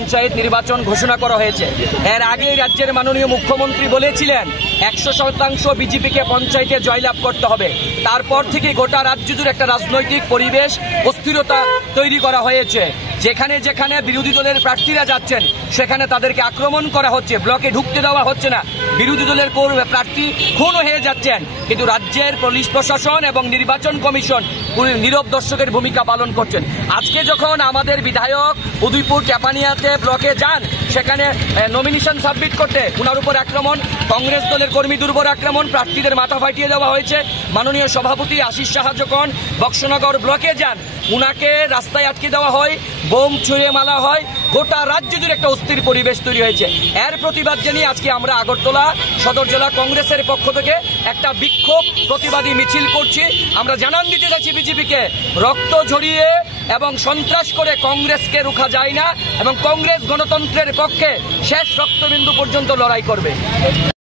পঞ্চায়েত নির্বাচন ঘোষণা করা হয়েছে। এর আগে রাজ্যের মাননীয় মুখ্যমন্ত্রী বলেছিলেন 100% বিজেপিকে পঞ্চায়েতে জয়লাভ করতে হবে। তারপর থেকে গোটা রাজ্য জুড়ে একটা রাজনৈতিক পরিবেশ অস্থিরতা তৈরি করা হয়েছে। যেখানে যেখানে বিরোধী দলের প্রার্থীরা যাচ্ছেন সেখানে তাদেরকে আক্রমণ করা হচ্ছে, ব্লকে ঢুকতে দেওয়া হচ্ছে না, বিরোধী দলের প্রার্থী খুন হয়ে যাচ্ছেন। কিন্তু রাজ্যের পুলিশ প্রশাসন এবং নির্বাচন কমিশন নীরব দর্শকের ভূমিকা পালন করছেন। আজকে যখন আমাদের বিধায়ক উদয়পুর চাপানিয়াতে ব্লকে যান, সেখানে নমিনেশন সাবমিট করতে উনার উপর আক্রমণ, কংগ্রেস দলের কর্মীদের উপর আক্রমণ, প্রার্থীদের মাথা ফাটিয়ে দেওয়া হয়েছে। মাননীয় সভাপতি আশিস সাহা যখন বক্সনগর ব্লকে যান, উনাকে রাস্তায় আটকে দেওয়া হয়, বোম ছুঁড়ে মারা হয়। গোটা রাজ্য জুড়ে একটা অস্থির পরিবেশ তৈরি হয়েছে। এর প্রতিবাদ জানিয়ে আজকে আমরা আগরতলা সদর জেলা কংগ্রেসের পক্ষ থেকে একটা বিক্ষোভ প্রতিবাদী মিছিল করছি। আমরা জানান দিতে যাচ্ছি বিজেপিকে, রক্ত ঝরিয়ে এবং সন্ত্রাস করে কংগ্রেসকে রোখা যায় না এবং কংগ্রেস গণতন্ত্রের পক্ষে শেষ রক্তবিন্দু পর্যন্ত লড়াই করবে।